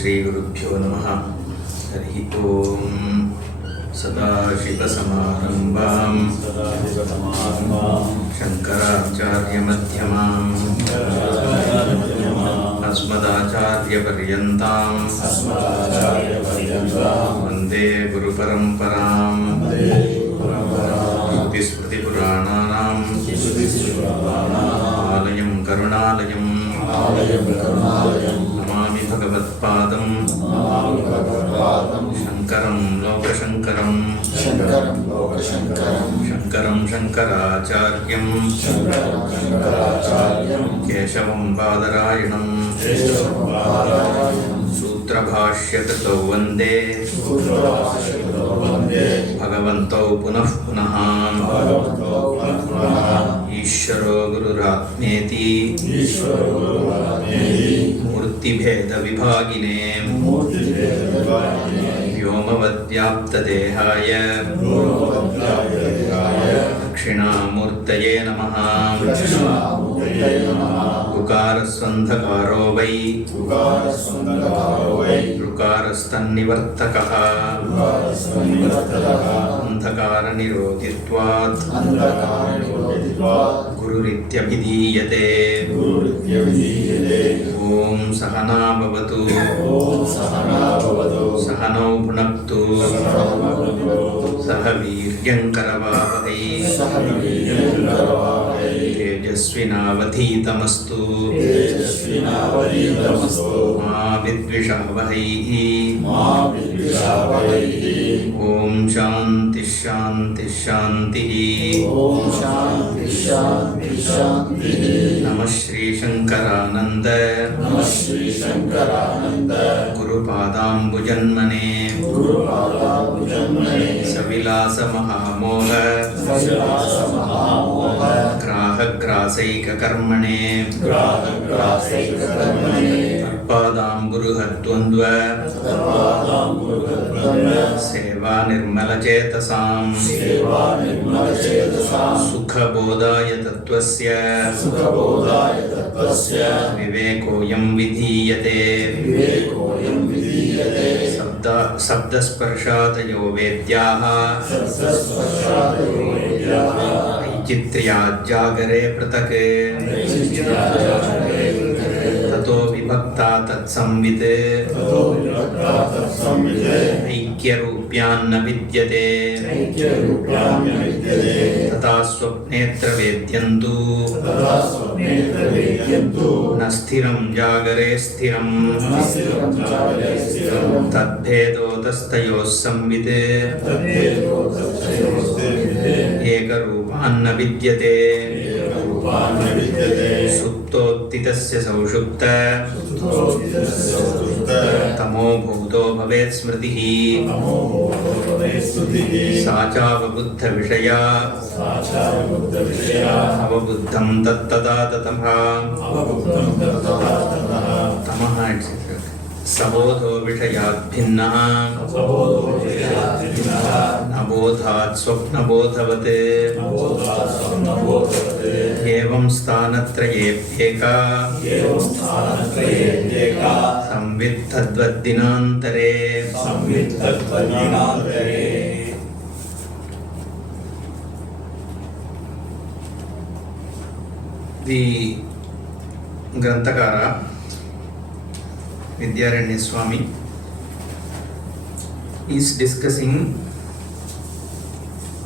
श्री गुरुभ्यो नमः। हरि ओम। सदाशिवसमारम्भां शंकराचार्यमध्यमाम् अस्मदाचार्यपर्यन्तां वन्दे गुरुपरम्पराम्। स्मृतिपुराणानाम् आलयं करुणालयं नमामि भगवत्पादं शङ्करं लोकशङ्करं शङ्करं शङ्कराचार्यं केशवं बादरायणं सूत्रभाष्यकृतौ वन्दे भगवन्तौ पुनः पुनः। ईश्वरो गुरुरात्मेति मूर्तिभेदविभागिने व्योमवद्व्याप्तदेहाय दक्षिणामूर्तये नमः। उकारस्वन्धकारो वै ऋकारस्तन्निवर्तकः अन्धकारनिरोधित्वात् गुरुरित्यभिधीयते। ॐ सहना भवतु सहनौ भुनक्तु सह वीर्यङ्करवावहै तेजस्विनावधीतमस्तु मा विद्विषावहै। ॐ शान्ति शान्ति शान्तिः। नमः श्री शङ्करानन्द गुरुपादाम्बुजन्मने सविलासमहामोह ग्राहग्रासैककर्मणे पादाम्बुरुहद्वन्द्व सेवा निर्मलचेतसां सुखबोधाय तत्त्वस्य विवेकोऽयं विधीयते। शब्दस्पर्शादयो वेद्याः चित्र्याज्जागरे पृथक् ततो विभक्ता तत्संवित् ऐक्यरूप्यान्न विद्यते। तथा स्वप्नेऽत्र वेद्यन्तु न स्थिरं जागरे स्थिरं तद्भेदोतस्तयोः संवित् एकरूपान्न विद्यते। सुप्तोत्थितस्य सौषुप्त तमो भूतो भवेत् स्मृतिः सा चावबुद्धविषया अवबुद्धं तत्तदा ततः तमः सबोधो विषयात् भिन्नः नबोधात् स्वप्नबोधवत् एवं स्थानत्रयेऽप्येका संवित् तद्वद्दिनान्तरे। The Granthakara Vidyaranya Swami is discussing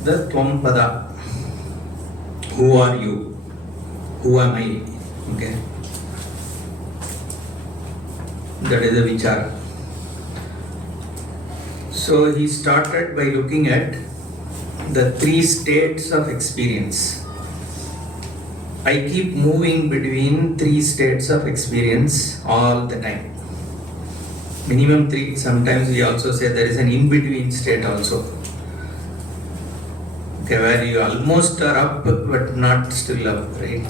the Tvampada. Who are you? Who am I? Okay. That is the vichara. So he started by looking at the three states of experience. I keep moving between three states of experience all the time. Minimum three. Sometimes we also say there is an in-between state also. Okay, where you almost are up but not still up, right?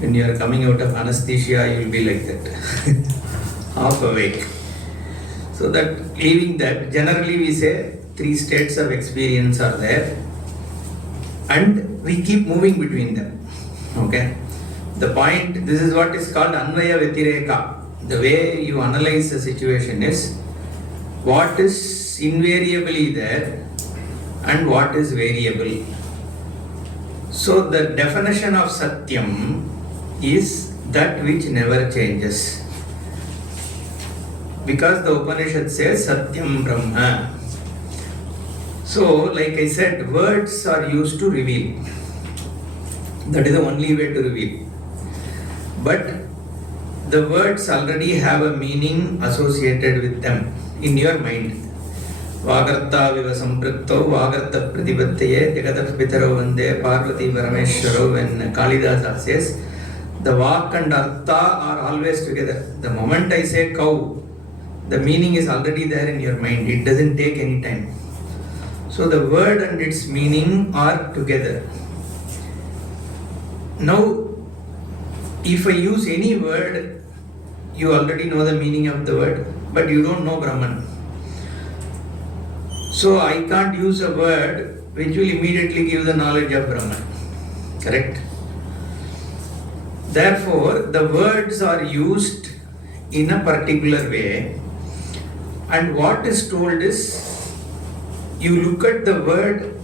When you are coming out of anesthesia, you will be like that, half awake. So that, leaving that, generally we say three states of experience are there. and we keep moving between them. Okay? The point, this is what is called Anvaya Vyatireka. the way you analyze the situation is what is invariably there and what is variable. So the definition of Satyam is that which never changes. Because the Upanishad says Satyam Brahma. So, like I said, words are used to reveal. That is the only way to reveal. But the words already have a meaning associated with them in your mind. Vagartha viva samprakto vagartha pratipattaye jagatah pitaro vande parvati parameshwaro. When Kalidasa says, the vak and artha are always together. The moment I say cow, the meaning is already there in your mind. It doesn't take any time. So the word and its meaning are together. Now, if I use any word, you already know the meaning of the word, but you don't know Brahman. So I can't use a word which will immediately give the knowledge of Brahman. Correct? Therefore, the words are used in a particular way, and what is told is you look at the word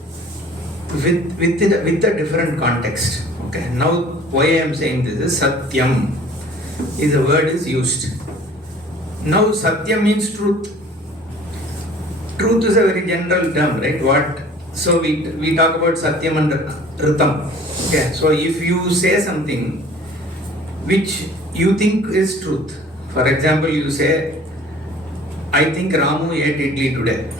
with a different context. Okay. Now, why I am saying this is Satyam is a word is used. Now, Satyam means truth. Truth is a very general term, right? What? So we talk about Satyam and Ritam. Okay. So if you say something which you think is truth, for example, you say, I think Ramu ate idli today.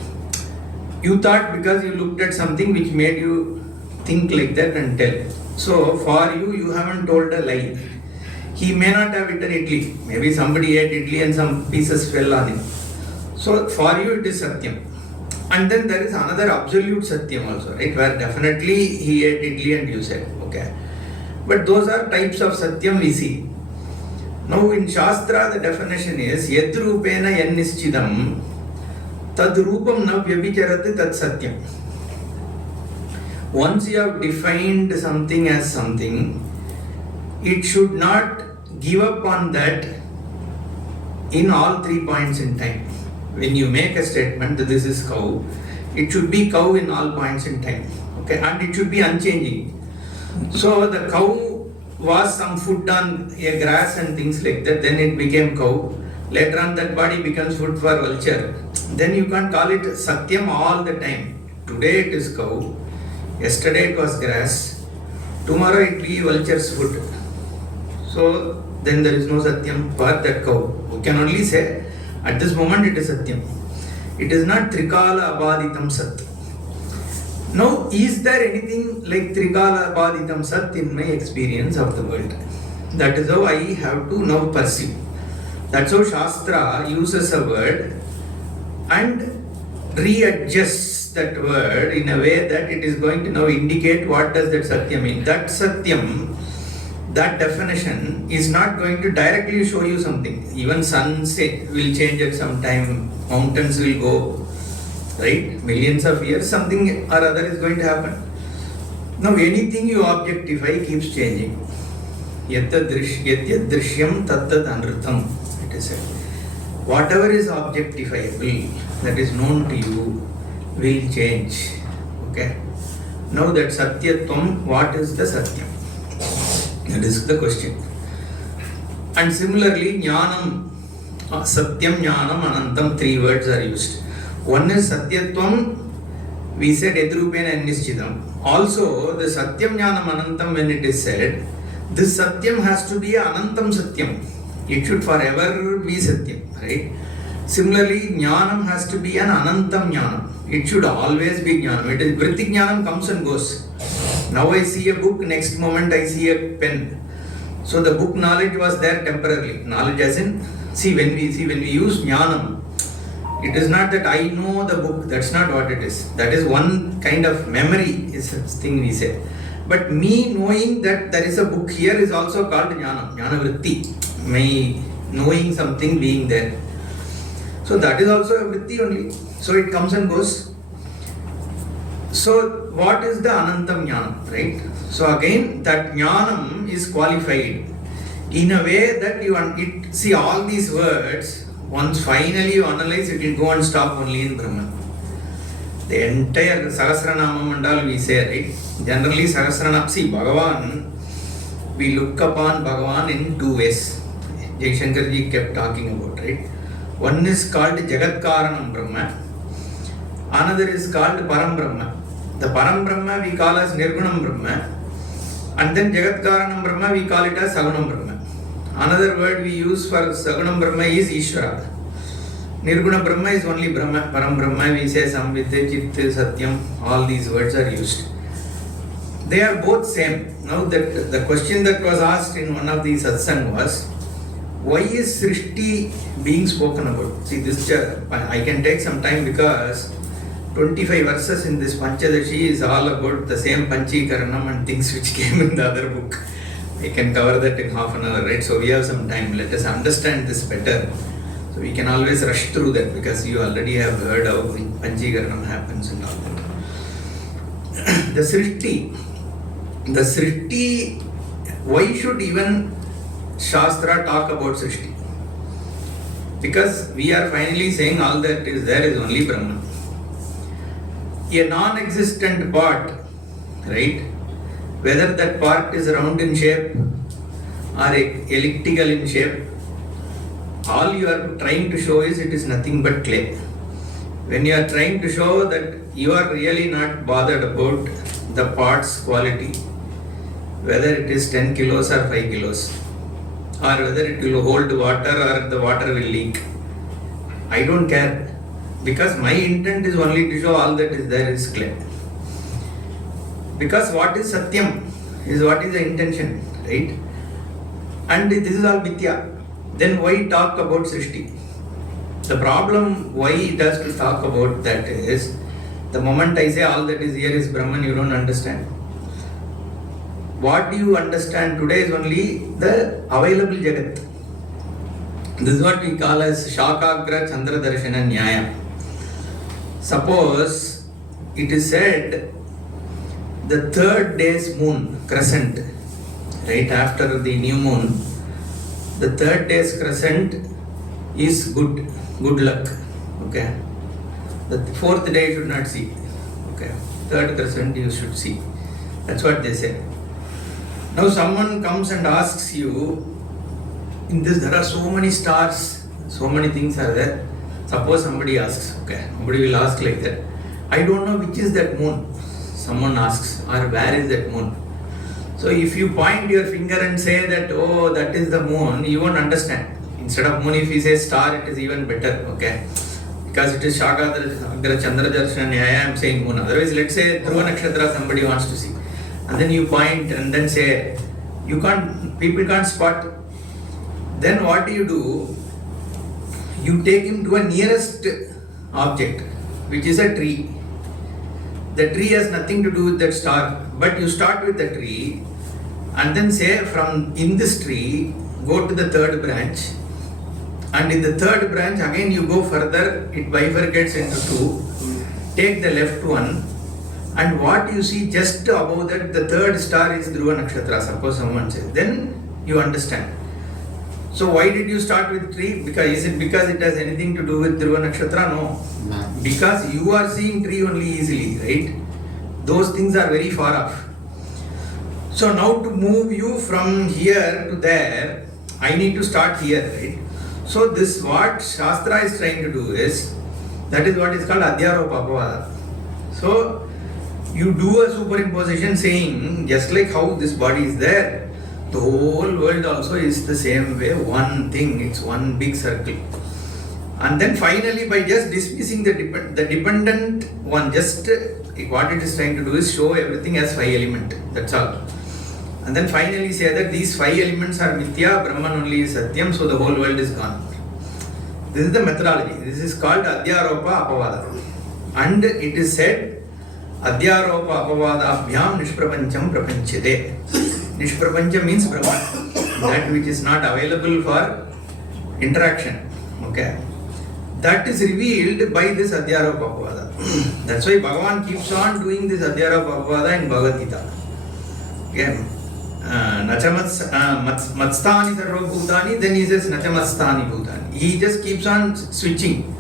You thought because you looked at something which made you think like that and tell. So for you, you haven't told a lie. He may not have eaten idli. Maybe somebody ate idli and some pieces fell on him. So for you it is Satyam. And then there is another absolute Satyam also, right? Where definitely he ate idli and you said, okay. But those are types of Satyam we see. Now in Shastra the definition is Yadrupena Yannischidam Tad Rupam na Vyabhicharat Tat Satyam. Once you have defined something as something, it should not give up on that in all 3 points in time. When you make a statement that this is cow, it should be cow in all points in time. Okay, and it should be unchanging. So the cow was some food on a grass and things like that, then it became cow. Later on that body becomes food for vulture. Then you can't call it Satyam all the time. Today it is cow, yesterday it was grass, tomorrow it will be vulture's food. So then there is no Satyam for that cow. You can only say at this moment it is Satyam. It is not Trikala Abaditam Sat. Now, is there anything like Trikala Abaditam Sat in my experience of the world? That is how I have to now perceive. That's how Shastra uses a word and readjusts that word in a way that it is going to now indicate what does that Satyam mean. That Satyam, that definition is not going to directly show you something. Even sun will change at some time, mountains will go, right? Millions of years, something or other is going to happen. Now anything you objectify keeps changing. Yatyad drishyam tattad anritam, it is said. Whatever is objectifiable, that is known to you, will change. Okay. Now that Satyatvam, what is the Satyam? That is the question. And similarly, Jnanam, Satyam, Jnanam, Anantam, 3 words are used. One is Satyatvam, we said Yadrupena Nischidam. Also, the Satyam, Jnanam, Anantam, when it is said, this Satyam has to be Anantam Satyam. It should forever be Satyam, right? Similarly, Jnanam has to be an Anantam Jnanam. It should always be Jnanam. It is Vritti Jnanam comes and goes. Now I see a book, next moment I see a pen. So the book knowledge was there temporarily. Knowledge as in, when we use Jnanam, it is not that I know the book, that's not what it is. That is one kind of memory is a thing we say. But me knowing that there is a book here is also called Jnana, Jnana Vritti. My knowing something being there. So that is also a Vritti only. So it comes and goes. So what is the Anantam Jnanam, right? So again, that Jnanam is qualified. in a way that see all these words, once finally you analyze, it will go and stop only in Brahman. The entire Sahasranama Mandal we say, right? Generally Sahasranama, see Bhagavan, we look upon Bhagavan in two ways. Jai Shankar ji kept talking about, right? One is called Jagatkaranam Brahma, another is called Param Brahma. The Param Brahma we call as Nirgunam Brahma, and then Jagatkaranam Brahma we call it as Sagunam Brahma. Another word we use for Sagunam Brahma is Ishvara. Nirguna Brahma is only Brahma. Param Brahma we say Samvite, Chit, Satyam, all these words are used. They are both same. Now that the question that was asked in one of these satsang was, why is Srishti being spoken about? See, this I can take some time because 25 verses in this Panchadashi is all about the same Panchikaranam and things which came in the other book. I can cover that in half an hour, right? So we have some time. Let us understand this better. So we can always rush through that because you already have heard how the Panchikaranam happens and all that. The Srishti, why should even Shastra talk about Srishti? Because we are finally saying all that is there is only Brahman. A non-existent part, right? Whether that part is round in shape or elliptical in shape, all you are trying to show is it is nothing but clay. When you are trying to show that you are really not bothered about the part's quality, whether it is 10 kilos or 5 kilos, or whether it will hold water or the water will leak, I don't care, because my intent is only to show all that is there is clay. Because what is Satyam is what is the intention, right? And this is all Vidya. Then why talk about Srishti? The problem why it has to talk about that is, the moment I say all that is here is Brahman, you don't understand. What you understand today is only the available Jagat. This is what we call as Shakagra Chandra Darshana Nyaya. Suppose it is said the third day's moon, crescent, right after the new moon, the third day's crescent is good luck, okay. The fourth day you should not see, okay. Third crescent you should see. That's what they say. Now someone comes and asks you, in this there are so many stars, so many things are there. Suppose somebody asks, okay, nobody will ask like that. I don't know which is that moon. Someone asks, or where is that moon? So if you point your finger and say that, oh, that is the moon, you won't understand. Instead of moon, if you say star, it is even better, okay? Because it is Shakagra Chandra Darshana Nyaya, I am saying moon. Otherwise, let's say Dhruva Nakshatra somebody wants to see. And then you point and then say, people can't spot. Then what do? You take him to a nearest object, which is a tree. The tree has nothing to do with that star, but you start with the tree and then say from in this tree, go to the third branch, and in the third branch again you go further, it bifurcates into two, take the left one, and what you see just above that, the third star is Dhruva Nakshatra, suppose someone says, then you understand. So why did you start with tree? Is it because it has anything to do with Dhruva Nakshatra? No. Because you are seeing tree only easily, right? Those things are very far off. So now to move you from here to there, I need to start here, right? So this what Shastra is trying to do is, that is what is called Adhyaropa Apavada. So you do a superimposition saying, just like how this body is there, the whole world also is the same way, one thing, it's one big circle. And then finally, by just dismissing the dependent one, just what it is trying to do is show everything as 5 elements, that's all. And then finally say that these 5 elements are Mithya, Brahman only is Satyam, so the whole world is gone. This is the methodology. This is called Adhyaropa Apavada. And it is said, Adhyaropa Apavada Abhyam Nishprapancham Prapanchade. Nishprapancha means Brahman, that which is not available for interaction. Okay. That is revealed by this Adhyaropa Apavada. That's why Bhagavan keeps on doing this Adhyaropa Apavada in Bhagavad Gita. Again, Matstani sarva bhutani, then he says Nachamatstani bhutani. He just keeps on switching.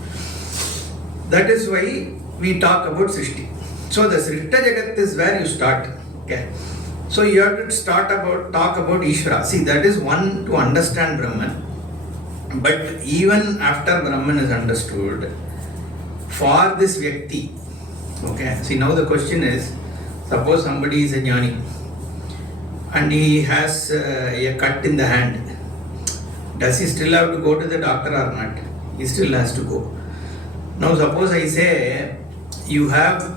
That is why we talk about Srishti. So the Srishta Jagat is where you start. Okay. So you have to talk about Ishvara. See, that is one to understand Brahman. But even after Brahman is understood, for this Vyakti, okay, see now the question is, suppose somebody is a jnani and he has a cut in the hand. Does he still have to go to the doctor or not? He still has to go. Now suppose I say, you have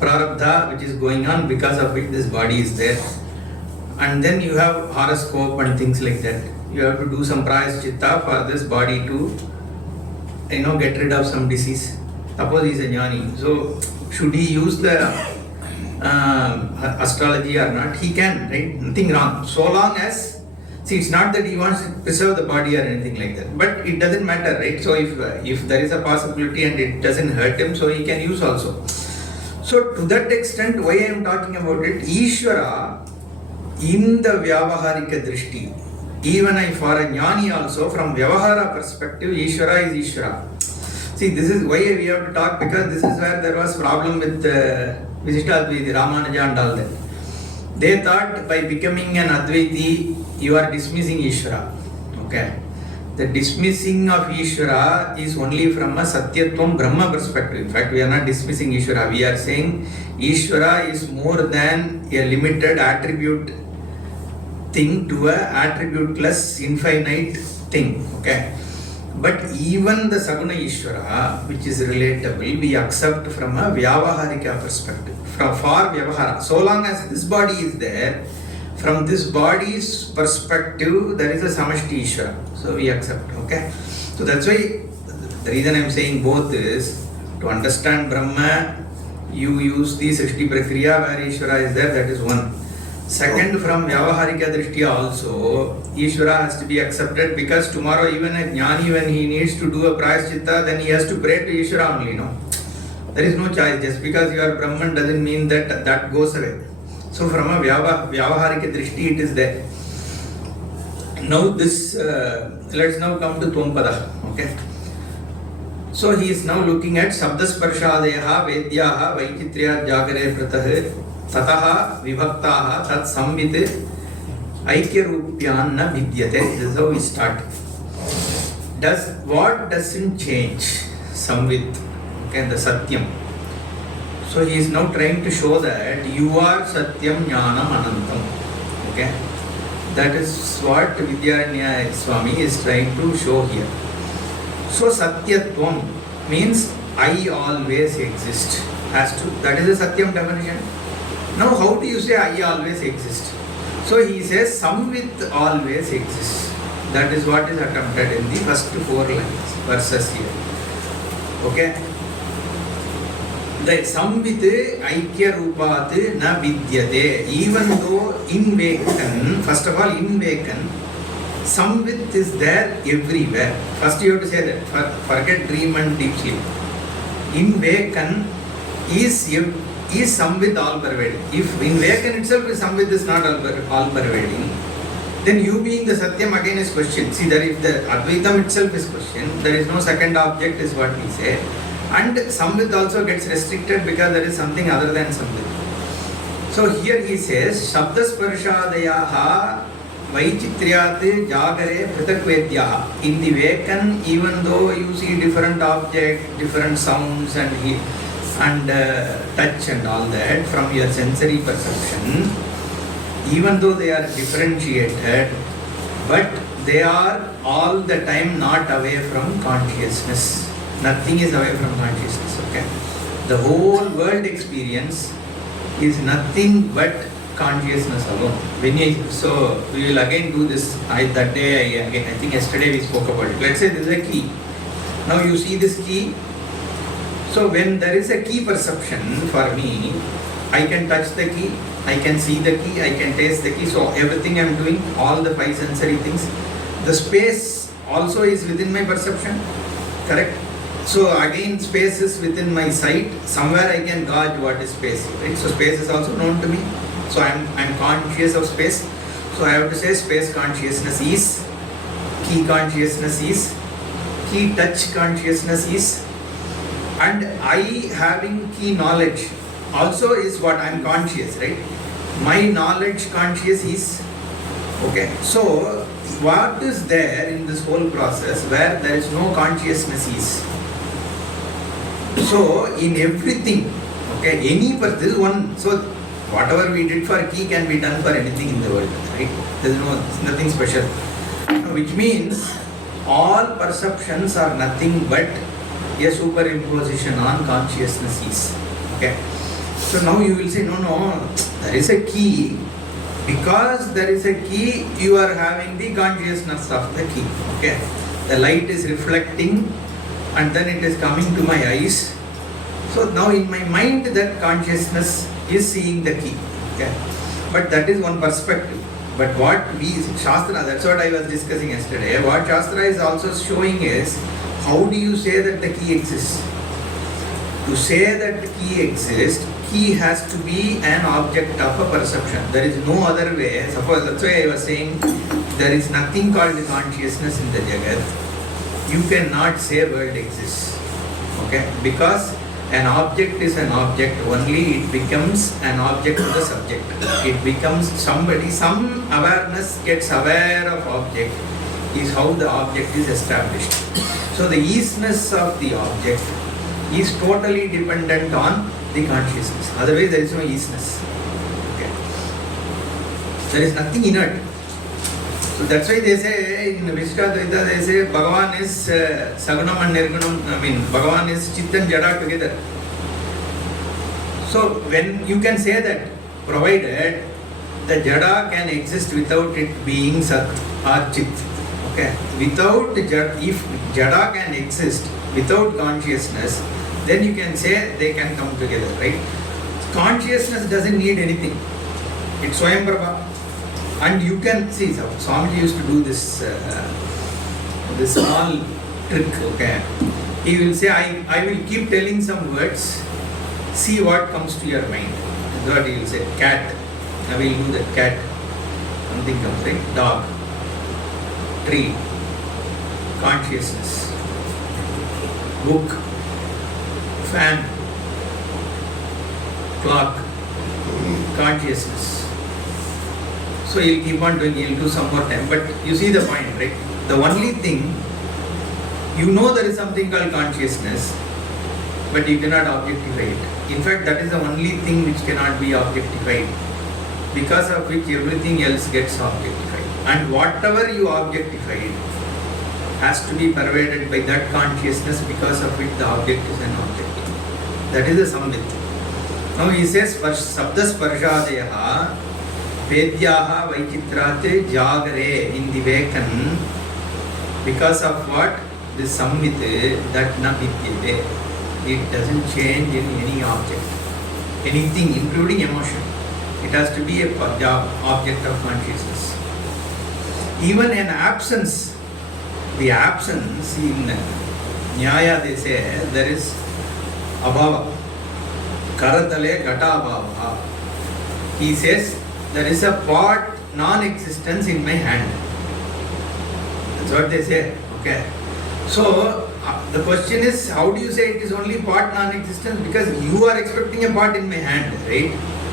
prarabdha which is going on because of which this body is there, and then you have horoscope and things like that. You have to do some prayaschitta for this body to, get rid of some disease. Suppose he is a jnani. So should he use the astrology or not? He can, right? Nothing wrong. So long as, see, it's not that he wants to preserve the body or anything like that. But it doesn't matter, right? So if there is a possibility and it doesn't hurt him, so he can use also. So to that extent, why I am talking about it, Ishvara in the Vyavaharika Drishti, even for a jnani also, from Vyavahara perspective, Ishvara is Ishvara. See, this is why we have to talk, because this is where there was problem with Visishtadvaiti, Ramanuja and all that. They thought by becoming an Advaiti, you are dismissing Ishvara. Okay. The dismissing of Ishvara is only from a Satyatvam Brahma perspective. In fact, we are not dismissing Ishvara. We are saying Ishvara is more than a limited attribute thing to a attribute-less infinite thing. Okay. But even the Saguna Ishvara, which is relatable, we accept from a Vyavaharika perspective. For Vyavahara. So long as this body is there, from this body's perspective, there is a Samashti Ishvara. So we accept. Okay. So that's why the reason I am saying both is to understand Brahma, you use the Srishti Prakriya where Ishvara is there, that is one. Second, from Vyavaharika Drishtiya also, Ishvara has to be accepted, because tomorrow even a jnani, when he needs to do a prayaschitta, then he has to pray to Ishvara only, no? There is no choice. Just because you are Brahman doesn't mean that that goes away. So from a Vyavaharika Drishti, it is there. Now this, let's now come to Tvam-pada. Okay. So he is now looking at Sabdasparshadayaha Vedyaha Vaikitriya Jagare Pratah Tataha Vibhaktaha Tat Samvit Aikyarupyan na Vidyate. This is how we start. What doesn't change? Samvit. Okay, the Satyam. So he is now trying to show that you are Satyam Jnanam Anantam. Okay. That is what Vidyaranya Swami is trying to show here. So Satyatvam means I always exist. That is a Satyam definition. Now how do you say I always exist? So he says Samvit always exists. That is what is attempted in the first 4 lines, verses here. Okay. The Samvit Aikya Rupat na Vidyate. Even though in Vekan, first of all in Vekan, Samvit is there everywhere. First you have to say that. Forget dream and deep sleep. In Vekan is Samvit all pervading. If in Vekan itself Samvit is not all pervading, then you being the Satyam again is questioned. See that if the Advaitam itself is questioned, there is no second object is what we say. And Samvit also gets restricted because there is something other than Samvit. So here he says, Shabdasparshadayaha Vaichitriyat Jagare Pratakvedyaha. In the Vekan, even though you see different objects, different sounds and touch and all that from your sensory perception, even though they are differentiated, but they are all the time not away from consciousness. Nothing is away from consciousness. Okay, the whole world experience is nothing but consciousness alone. So we will again do this. I think yesterday we spoke about it. Let's say this is a key. Now you see this key. So when there is a key perception for me, I can touch the key, I can see the key, I can taste the key. So everything I am doing, all the 5 sensory things. The space also is within my perception. Correct? So again space is within my sight. Somewhere I can gauge what is space. Right? So space is also known to me. So I am conscious of space. So I have to say space consciousness is, key consciousness is, key touch consciousness is, and I having key knowledge also is what I am conscious, right? My knowledge conscious is, okay. So what is there in this whole process where there is no consciousness is? So in everything, okay, any per this one, so whatever we did for key can be done for anything in the world, right? There is nothing special. Which means all perceptions are nothing but a superimposition on consciousnesses. Okay. So now you will say, no, there is a key. Because there is a key, you are having the consciousness of the key. Okay. The light is reflecting and then it is coming to my eyes. So now in my mind that consciousness is seeing the key. Okay. But that is one perspective. But what we, Shastra, that's what I was discussing yesterday. What Shastra is also showing is, how do you say that the key exists? To say that the key exists, key has to be an object of a perception. There is no other way. Suppose, that's why I was saying, there is nothing called consciousness in the Jagat. You cannot say world exists. Okay? Because an object is an object, only it becomes an object to the subject. It becomes somebody, some awareness gets aware of object, is how the object is established. So the easiness of the object is totally dependent on the consciousness. Otherwise there is no easiness. Okay. There is nothing inert. So that's why they say in Vishwadvaita, they say Bhagavan is Sagunam and Nirgunam, Bhagavan is Chit and Jada together. So when you can say that, provided the Jada can exist without it being Sat or Chit. Okay. Without Jada, if Jada can exist without consciousness, then you can say they can come together, right? Consciousness doesn't need anything. It's Swayamprabha. And you can see, Swamiji used to do this small trick, okay. He will say, I will keep telling some words, see what comes to your mind. That's what he will say. Cat, I will do that. Cat, something comes, right? Dog, tree, consciousness, book, fan, clock, consciousness. So he'll keep on doing, he'll do some more time. But you see the point, right? The only thing, you know there is something called consciousness, but you cannot objectify it. In fact, that is the only thing which cannot be objectified, because of which everything else gets objectified. And whatever you objectified has to be pervaded by that consciousness, because of which the object is an object. That is the samvit. Now he says, Sabda Sparshadayaha Vedyaha Vaikitrate Jagare in the Vekan, because of what? This samvit that na vidyate. It doesn't change in any object. Anything, including emotion. It has to be a object of consciousness. Even an absence, the absence in Nyaya they say there is abhava. Karatale gata abhava. He says there is a pot non-existence in my hand. That's what they say. Okay. So the question is, how do you say it is only pot non-existence? Because you are expecting a pot in my hand, right?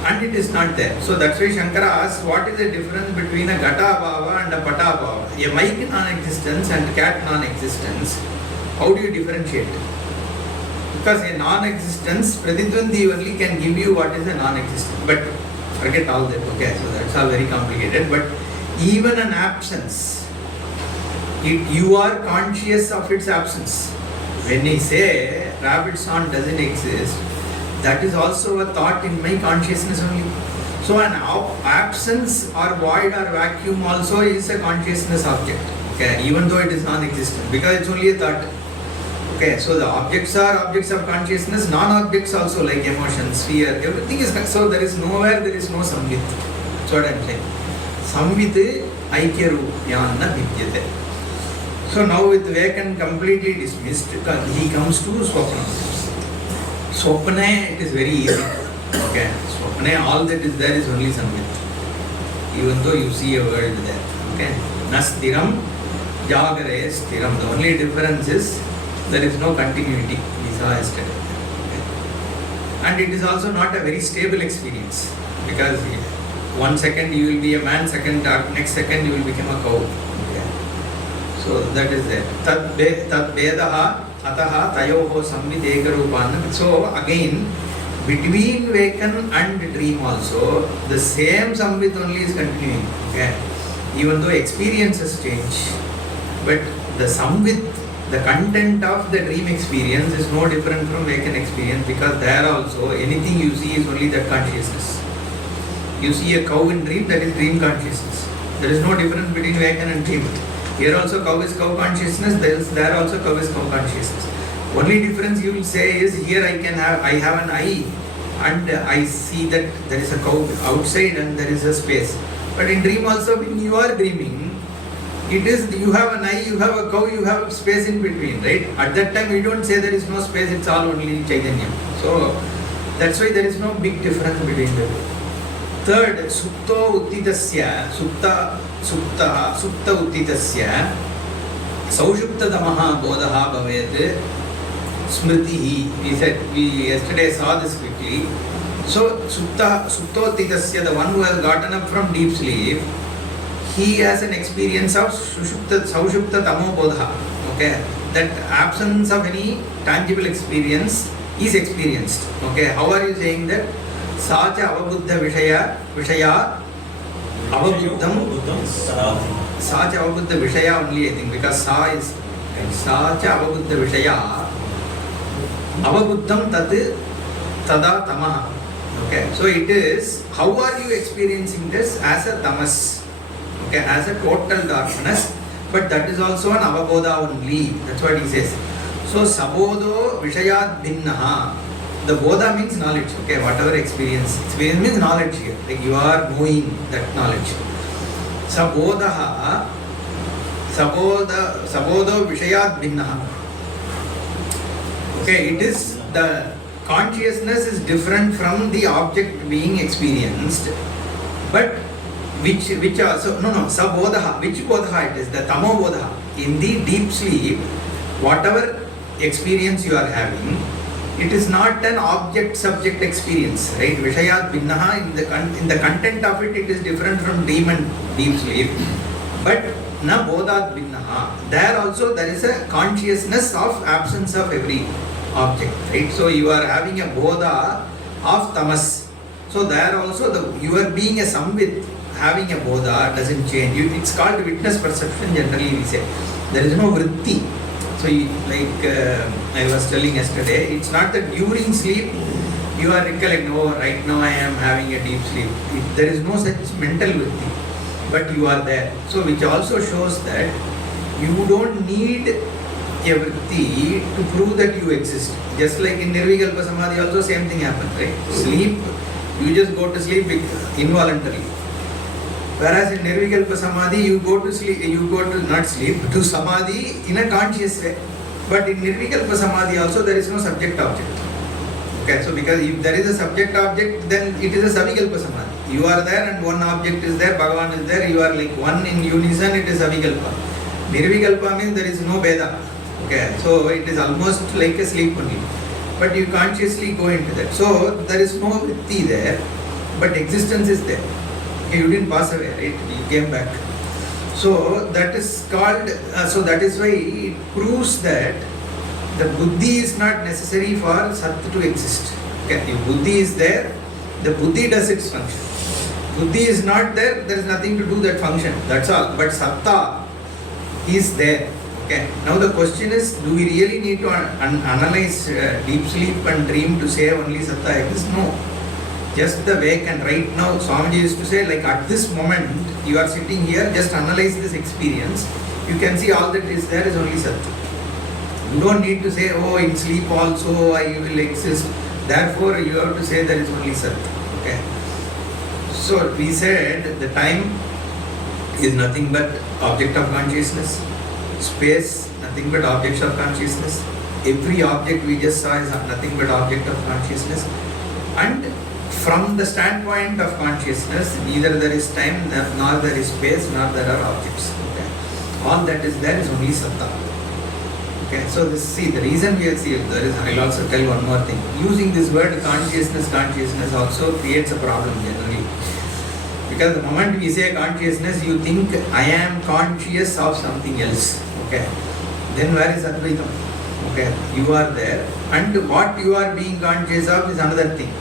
And it is not there. So that's why Shankara asks, what is the difference between a gata bhava and a pata bhava? A mic non-existence and cat non-existence. How do you differentiate? Because a non-existence, Pratidvandi only can give you what is a non-existence. But forget all that. Okay, so that's all very complicated. But even an absence, you are conscious of its absence. When I say rabbit song doesn't exist, that is also a thought in my consciousness only. So an absence or void or vacuum also is a consciousness object. Okay, even though it is non-existent, because it's only a thought. Okay, so the objects are objects of consciousness, non-objects also like emotions, fear, everything is, so there is nowhere there is no samvit. That's what I am saying. Samvit aikya-rupyana vidyate. So now with Vekan completely dismissed, he comes to Swapna. Swapna, it is very easy. Okay, Swapna, all that is there is only samvit. even though you see a world there. Okay? Nastiram, jagare stiram. The only difference is there is no continuity. We saw yesterday. Okay? And it is also not a very stable experience, because 1 second you will be a man, next second you will become a cow. Okay? So that is there. Tad vedaha ataha tayoho samvideka rupanam. So again, between waken and dream also, the same samvit only is continuing. Okay? Even though experiences change, but the samvit, the content of the dream experience is no different from waken experience, because there also anything you see is only that consciousness. You see a cow in dream, that is dream consciousness. There is no difference between waken and dream. Here also cow is cow consciousness, there also cow is cow consciousness. Only difference you will say is, here I have an eye and I see that there is a cow outside and there is a space. But in dream also, when you are dreaming, it is, you have an eye, you have a cow, you have a space in between, right? At that time we don't say there is no space, it's all only Chaitanya. So that's why there is no big difference between the two. Third, supto uttitasya, supta uttitasya, saushupta damaha bodaha bhavet smritihi. We yesterday saw this quickly. So suptottitasya, the one who has gotten up from deep sleep, he has an experience of saushupta tamo bodha. Okay, that absence of any tangible experience is experienced. Okay, how are you saying that? Sacha avabuddha vishaya avabuddham. Sacha avabuddha vishaya only, I think, because sa is sacha avabuddha vishaya avabuddham tat tada tamaha. Okay, so it is, how are you experiencing this? As a tamas, okay, as a total darkness, but that is also an avabodha only. That's what he says. So sabodo vishayat bhinnaha. The bodha means knowledge. Okay, whatever experience means knowledge here. Like you are knowing that knowledge. Sabodaha, sabodo vishayat bhinnaha. Okay, it is the consciousness is different from the object being experienced, but which also, sabodha, which bodha it is? The tamo bodha. In the deep sleep, whatever experience you are having, it is not an object-subject experience, right? Vishayat binnaha, in the content of it, it is different from dream and deep sleep, but na bodhat binnaha. There also there is a consciousness of absence of every object, right? So you are having a bodha of tamas. So there also your being a samvit, having a bodha doesn't change. It's called witness perception, generally we say. There is no vritti. So I was telling yesterday, it's not that during sleep you are recollecting, oh right now I am having a deep sleep. There is no such mental vritti, but you are there. So which also shows that you don't need a vritti to prove that you exist. Just like in Nirvikalpa Samadhi also same thing happens, right? Sleep, you just go to sleep involuntarily. Whereas in Nirvikalpa Samadhi, you go to not sleep, to Samadhi in a conscious way. But in Nirvikalpa Samadhi also there is no subject object. Okay, so because if there is a subject object, then it is a Savikalpa Samadhi. You are there and one object is there, Bhagavan is there, you are like one in unison, it is Savikalpa. Nirvikalpa means there is no Veda. Okay, so it is almost like a sleep only. But you consciously go into that. So there is no vritti there, but existence is there. You didn't pass away, right? You came back. So that is called, so that is why it proves that the buddhi is not necessary for sat to exist. Okay, if buddhi is there, the buddhi does its function. Buddhi is not there, there is nothing to do that function. That's all. But satta is there. Okay. Now the question is, do we really need to analyze deep sleep and dream to say only satta exists? No. Just the wake, and right now Swamiji used to say, like at this moment you are sitting here, just analyze this experience. You can see all that is there is only satta. You don't need to say, oh in sleep also I will exist. Therefore you have to say there is only satta. Okay. So we said the time is nothing but object of consciousness. Space, nothing but objects of consciousness. Every object we just saw is nothing but object of consciousness. And from the standpoint of consciousness, neither there is time, nor there is space, nor there are objects. Okay. All that is there is only Satta. Okay. So the reason we see there is, I'll also tell one more thing. Using this word consciousness also creates a problem generally. Because the moment we say consciousness, you think I am conscious of something else. Okay. Then where is Advaitam? Okay. You are there, and what you are being conscious of is another thing.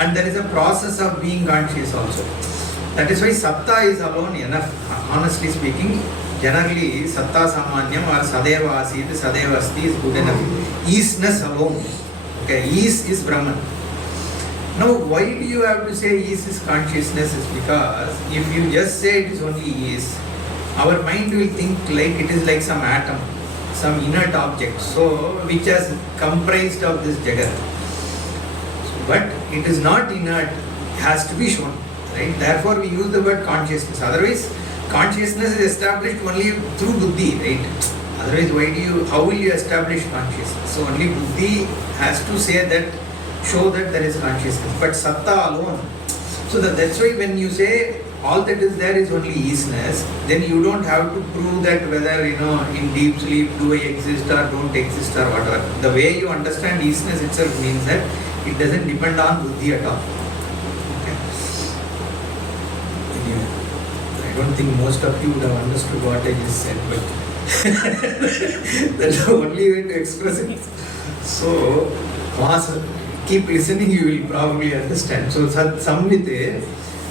And there is a process of being conscious also. That is why Satta is alone enough. Honestly speaking, generally Satta Samanyam or Sadeva Asid, Sadeva Asti is good enough. Easeness alone. Okay, ease is Brahman. Now, why do you have to say ease is consciousness? Is because if you just say it is only ease, our mind will think like it is like some atom, some inert object, so which has comprised of this Jagat. But it is not inert, it has to be shown. Right? Therefore, we use the word consciousness. Otherwise, consciousness is established only through buddhi, right? Otherwise, how will you establish consciousness? So only buddhi has to say that, show that there is consciousness. But satta alone. So that's why when you say all that is there is only easeness, then you don't have to prove that whether in deep sleep do I exist or don't exist or whatever. The way you understand easeness itself means that it doesn't depend on buddhi at all. Okay. Anyway, I don't think most of you would have understood what I just said, but that's the only way to express it. So, keep listening, you will probably understand. So, Samvite,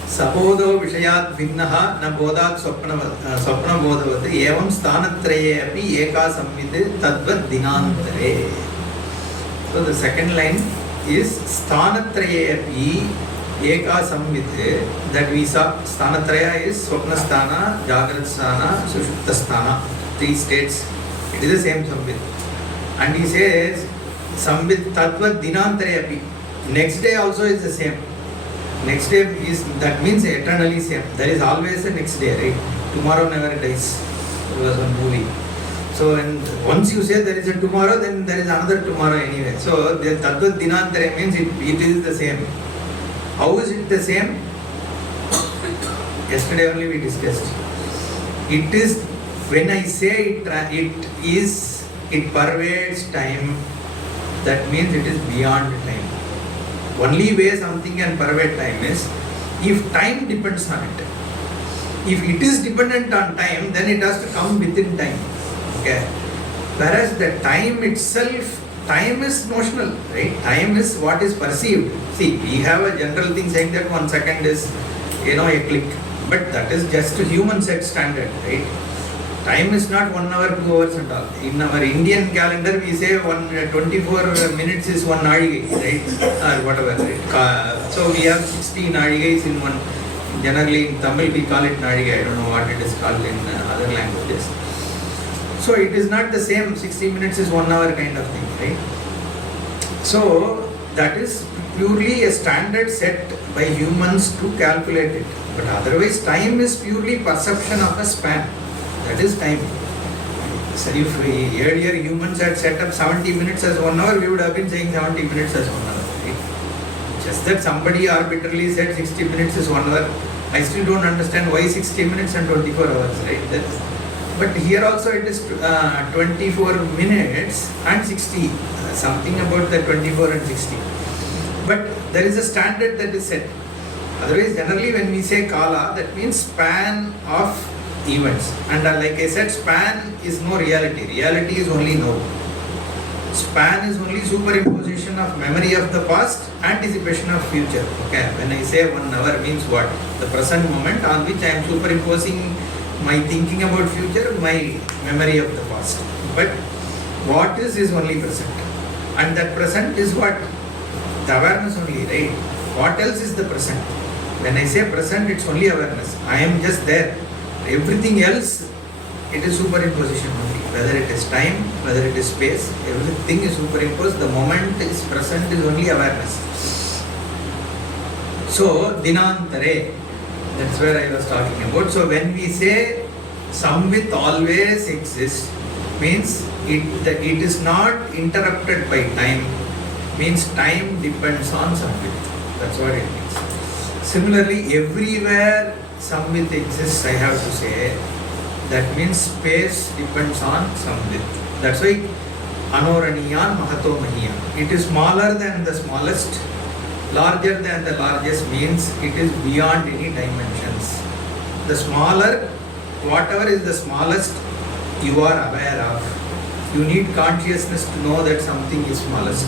Sabodo Vishayat Vinnaha na Bodhat Swapna Bodhavate Evam Sthanatraye api Eka Samvite Tadvat Dinantare. So, the second line is Sthanatraye api Eka Samvite, that we saw. Sthanatraya is Swapna Sthana, Jagrat Sthana, Sushupta Sthana, 3 states. It is the same Samvit. And he says Samvit Tadvat Dinantare api. Next day also is the same. Next day is, that means eternally same. There is always a next day, right? Tomorrow never dies. It was a movie. So and once you say there is a tomorrow, then there is another tomorrow anyway. So the Tadvat Dinantare means it is the same. How is it the same? Yesterday only we discussed. It is, when I say it pervades time, that means it is beyond time. Only way something can pervade time is if time depends on it. If it is dependent on time, then it has to come within time. Okay. Whereas the time itself, time is notional, right? Time is what is perceived. See, we have a general thing saying that 1 second is, a click. But that is just a human set standard, right? Time is not 1 hour, 2 hours and all. In our Indian calendar, we say 24 minutes is 1 nadigai, right? Or whatever, right? So we have 60 nadigais in one. Generally in Tamil we call it nadigai. I don't know what it is called in other languages. So it is not the same. 60 minutes is 1 hour kind of thing, right? So that is purely a standard set by humans to calculate it. But otherwise, time is purely perception of a span. That is time. So if earlier humans had set up 70 minutes as 1 hour, we would have been saying 70 minutes as 1 hour. Right? Just that somebody arbitrarily said 60 minutes is 1 hour. I still don't understand why 60 minutes and 24 hours, right? But here also it is 24 minutes and 60. Something about the 24 and 60. But there is a standard that is set. Otherwise, generally when we say Kala, that means span of events. And like I said, span is no reality. Reality is only now. Span is only superimposition of memory of the past, anticipation of future. Okay, when I say 1 hour means what? The present moment on which I am superimposing my thinking about future, my memory of the past. But what is only present. And that present is what? The awareness only, right? What else is the present? When I say present, it's only awareness. I am just there. Everything else, it is superimposition only. Whether it is time, whether it is space, everything is superimposed. The moment is present is only awareness. So, Dinantare, that's where I was talking about. So, when we say Samvit always exists, means it is not interrupted by time, means time depends on Samvit. That's what it means. Similarly, everywhere samvit exists, I have to say, that means space depends on samvit. That's why anoraniyan mahato mahiyan. It is smaller than the smallest, larger than the largest means it is beyond any dimensions. The smaller, whatever is the smallest, you are aware of. You need consciousness to know that something is smallest.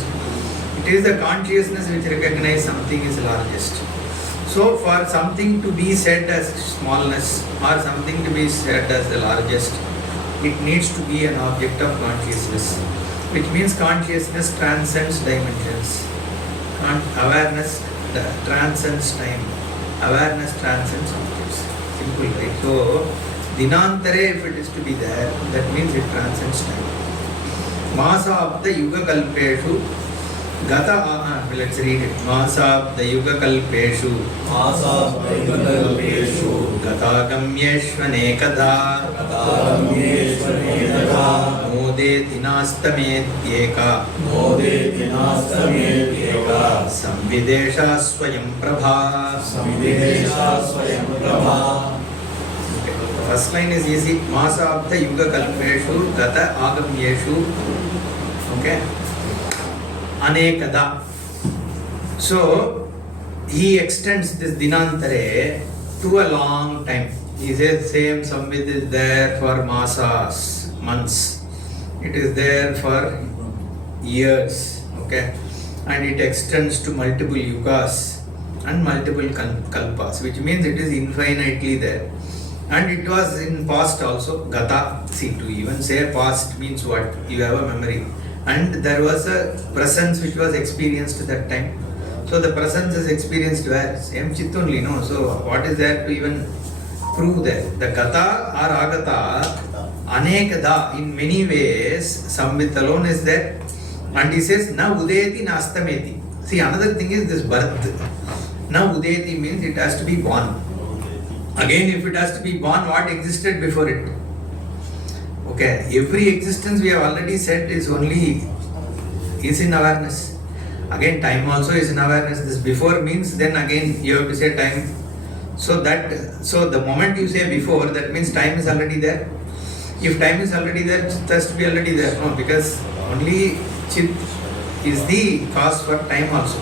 It is the consciousness which recognizes something is largest. So for something to be said as smallness or something to be said as the largest, it needs to be an object of consciousness, which means consciousness transcends dimensions. Awareness transcends time. Awareness transcends objects. Simple, right? So, dinantare, if it is to be there, that means it transcends time. Masabda yuga kalpeshu gata, let's read it. Masabda yuga kalpeshu gata gamyeshvanekadha mode dinastametyeka samvidesha swayam prabha. First line is easy. Masabda yuga kalpeshu gata agamyeshu. Okay. Anekada. So he extends this dinantare to a long time. He says same samvit is there for masas, months. It is there for years. Okay. And it extends to multiple yugas and multiple kalpas, which means it is infinitely there. And it was in past also, gata. See, to even say past means what? You have a memory. And there was a presence which was experienced at that time. So the presence is experienced where? Same chit only, no? So what is there to even prove that? The gata or agata, anekada, in many ways, samvit alone is there. And he says, na udeti na astameti. See, another thing is this birth. Na udeti means it has to be born. Again, if it has to be born, what existed before it? Okay, every existence we have already said is in awareness. Again, time also is in awareness. This before means then again you have to say time. So the moment you say before, that means time is already there. If time is already there, it has to be already there. No, because only chit is the cause for time also.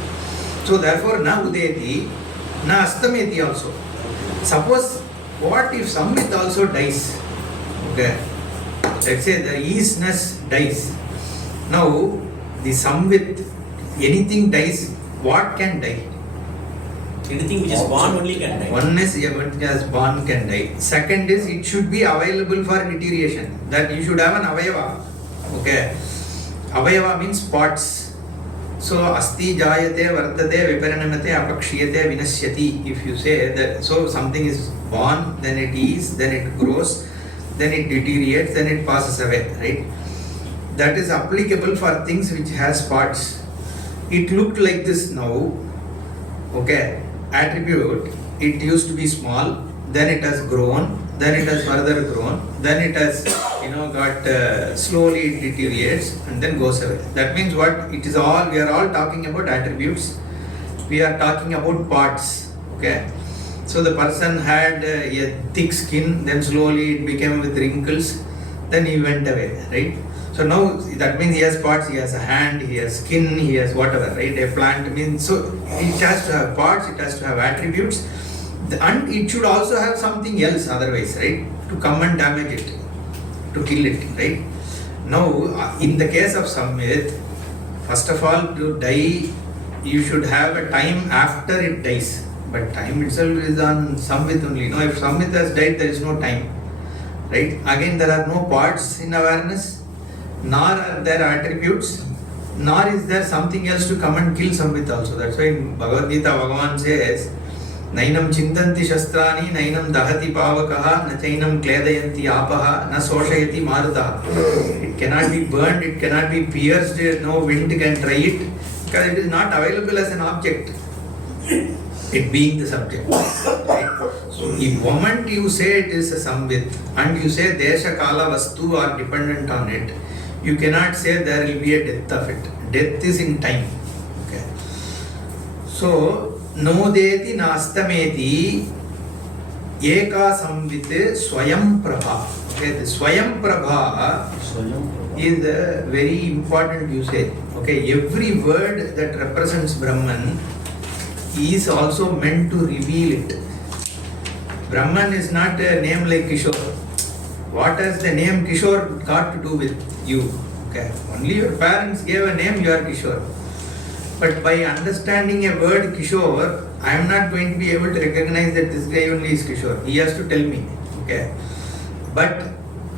So therefore, na udeti, na astameti also. Suppose, what if samvit also dies? Okay. Let's say the isness dies. Now, the samvit, anything dies, what can die? Anything which is born only can die. One is what is born can die. Second is it should be available for deterioration. That you should have an avayava. Okay. Avayava means parts. So, asti jayate vartate viparinamate apakshiyate vinasyati. If you say that, so something is born, then it is, then it grows, then it deteriorates, then it passes away, right? That is applicable for things which has parts. It looked like this now, okay, attribute, it used to be small, then it has grown, then it has further grown, then it has, got, slowly it deteriorates and then goes away. That means what? It is all, we are all talking about attributes, we are talking about parts, okay. So the person had a thick skin, then slowly it became with wrinkles, then he went away, right? So now that means he has parts, he has a hand, he has skin, he has whatever, right? A plant means, so it has to have parts, it has to have attributes, and it should also have something else otherwise, right? To come and damage it, to kill it, right? Now, in the case of samvit, first of all, to die, you should have a time after it dies. But time itself is on samvit only. No, if samvit has died, there is no time. Right? Again, there are no parts in awareness, nor are there attributes, nor is there something else to come and kill samvit also. That's why in Bhagavad Gita, Bhagavan says, Nainam chintanti shastrani, nainam dahati pavakaha, na chainam kledayanti apaha, na soshayati marudaha. It cannot be burned, it cannot be pierced, no wind can try it, because it is not available as an object. It being the subject. Right? So, the moment you say it is a samvit and you say desha kala vastu are dependent on it, you cannot say there will be a death of it. Death is in time. Okay. So, Nodeti nastameti eka samvit swayam prabha. Okay, the swayam prabha is a very important usage. Okay, every word that represents Brahman is also meant to reveal it. Brahman is not a name like Kishore. What has the name Kishore got to do with you? Okay, only your parents gave a name, you are Kishore. But by understanding a word Kishore, I am not going to be able to recognize that this guy only is Kishore. He has to tell me. Okay. But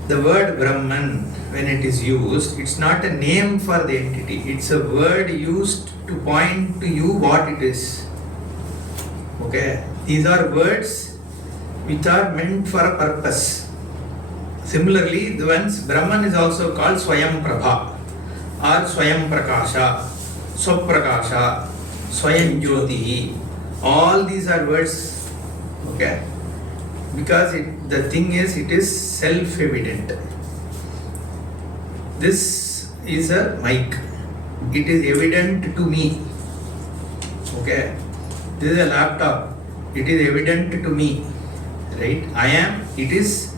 the word Brahman, when it is used, it's not a name for the entity. It's a word used to point to you what it is. Okay. These are words which are meant for a purpose. Similarly, the ones Brahman is also called Swayam Prabha or Swayam Prakasha, Swaprakasha, Swayam Jyoti. All these are words, okay, because the thing is, it is self-evident. This is a mic. It is evident to me. Okay, this is a laptop. It is evident to me, right? It is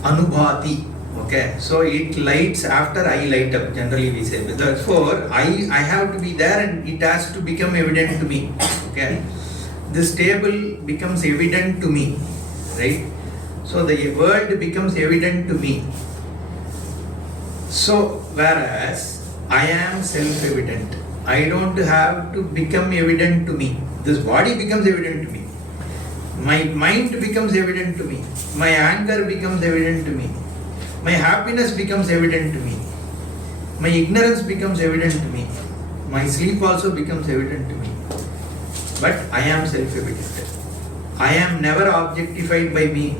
Anubhati. Okay, so it lights after I light up, generally we say. Therefore, I have to be there and it has to become evident to me. Okay, this table becomes evident to me, right? So the world becomes evident to me. So, whereas I am self-evident, I don't have to become evident to me. This body becomes evident to me. My mind becomes evident to me. My anger becomes evident to me. My happiness becomes evident to me. My ignorance becomes evident to me. My sleep also becomes evident to me. But I am self-evident. I am never objectified by me.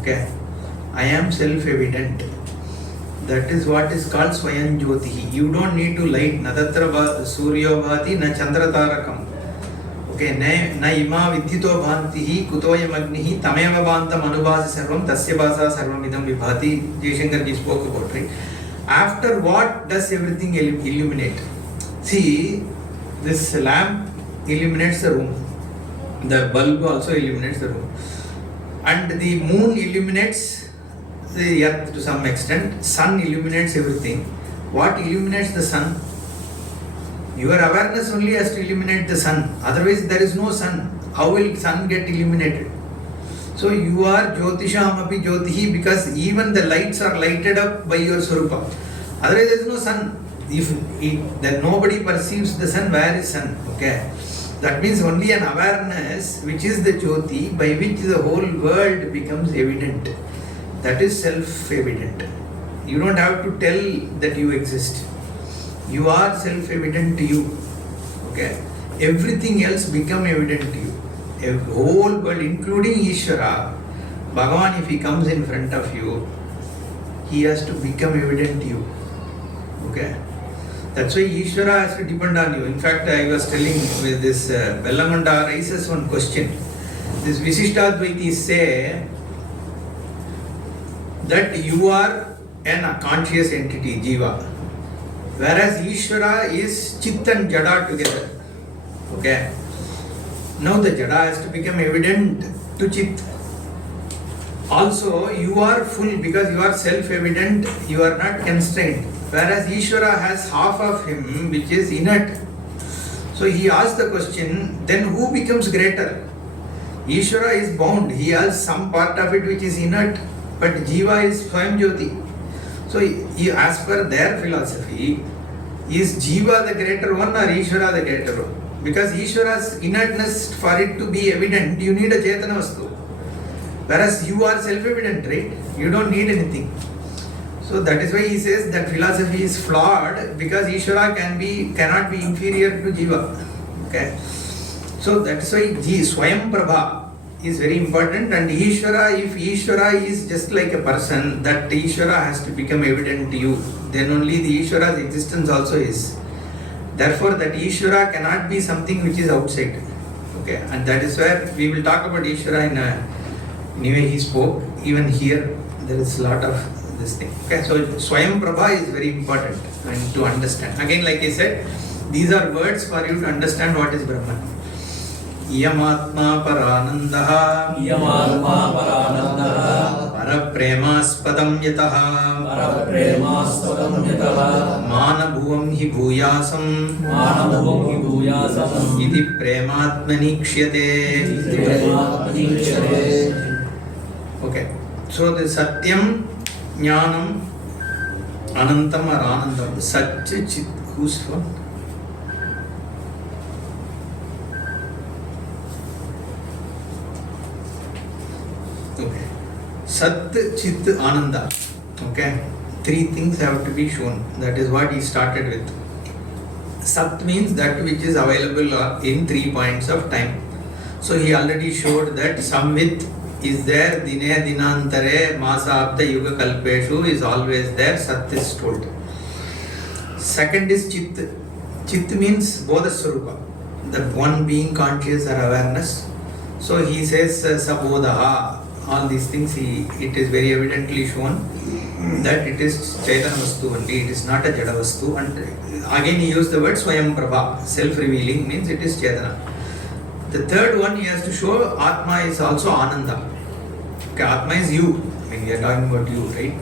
Okay. I am self-evident. That is what is called Swayam Jyotihi. You don't need to light. Nadatra Suryo Bhati na Chandra Tarakam. Okay, na ima vidyito bhantihi kutoyam agnihi tameva bhantam anubhasi sarvam tasya bhasa sarvam idam vibhati. Jaishankar ji spoke about it. After what does everything illuminate? See, this lamp illuminates the room. The bulb also illuminates the room. And the moon illuminates the earth to some extent. Sun illuminates everything. What illuminates the sun? Your awareness only has to illuminate the sun. Otherwise, there is no sun. How will sun get illuminated? So you are Jyotishamapi Jyotihi because even the lights are lighted up by your Swarupa. Otherwise, there is no sun. Then nobody perceives the sun, where is sun? Okay. That means only an awareness, which is the Jyoti, by which the whole world becomes evident. That is self-evident. You don't have to tell that you exist. You are self-evident to you. Okay. Everything else become evident to you. A whole world, including Ishvara, Bhagavan, if he comes in front of you, he has to become evident to you. Okay. That's why Ishvara has to depend on you. In fact, I was telling with this Bellamanda raises one question. This Visishtadvaitis say that you are a conscious entity, Jiva. Whereas Ishvara is Chit and Jada together. Okay. Now the Jada has to become evident to Chit. Also, you are full because you are self-evident, you are not constrained. Whereas Ishvara has half of him which is inert. So he asked the question, then who becomes greater? Ishvara is bound, he has some part of it which is inert, but Jiva is Swayam Jyoti. So as per their philosophy, is Jiva the greater one or Ishvara the greater one? Because Ishvara's inertness, for it to be evident, you need a Chetana Vastu. Whereas you are self-evident, right? You don't need anything. So that is why he says that philosophy is flawed because Ishvara cannot be inferior to Jiva. Okay. So that's why Swayam Prabha is very important, and Ishvara, if Ishvara is just like a person, that Ishvara has to become evident to you. Then only the Ishvara's existence also is. Therefore, that Ishvara cannot be something which is outside. Okay, and that is where we will talk about Ishvara anyway he spoke. Even here, there is a lot of this thing. Okay, so Swayam Prabha is very important and to understand. Again, like I said, these are words for you to understand what is Brahman. Iyamatma paranandaha Iyamatma paranandaha Parapremaspadam yataha Parapremaspadam yataha Manabhuvam hi bhuyasam Manabhuvam hi bhuyasam Iti prematmani kshyate. Prematmani kshyate. Okay. So the Satyam, Jnanam, Anantam or Anandam. Satya Chit. Whose one? Okay. Sat, Chit, Ananda. Okay. Three things have to be shown. That is what he started with. Sat means that which is available in 3 points of time. So he already showed that Samvit is there, Dine Dinantare, Masabda Yuga Kalpeshu is always there, Sat is told. Second is Chit. Chit means Bodhaswarupa, the one being conscious or awareness. So he says Sabodha, all these things, it is very evidently shown that it is Chaitanya Vastu only, it is not a Jada Vastu. And again he used the word Swayam Prabha, self-revealing means it is Chaitanya. The third one he has to show Atma is also Ananda. Okay, Atma is you. I mean, we are talking about you, right?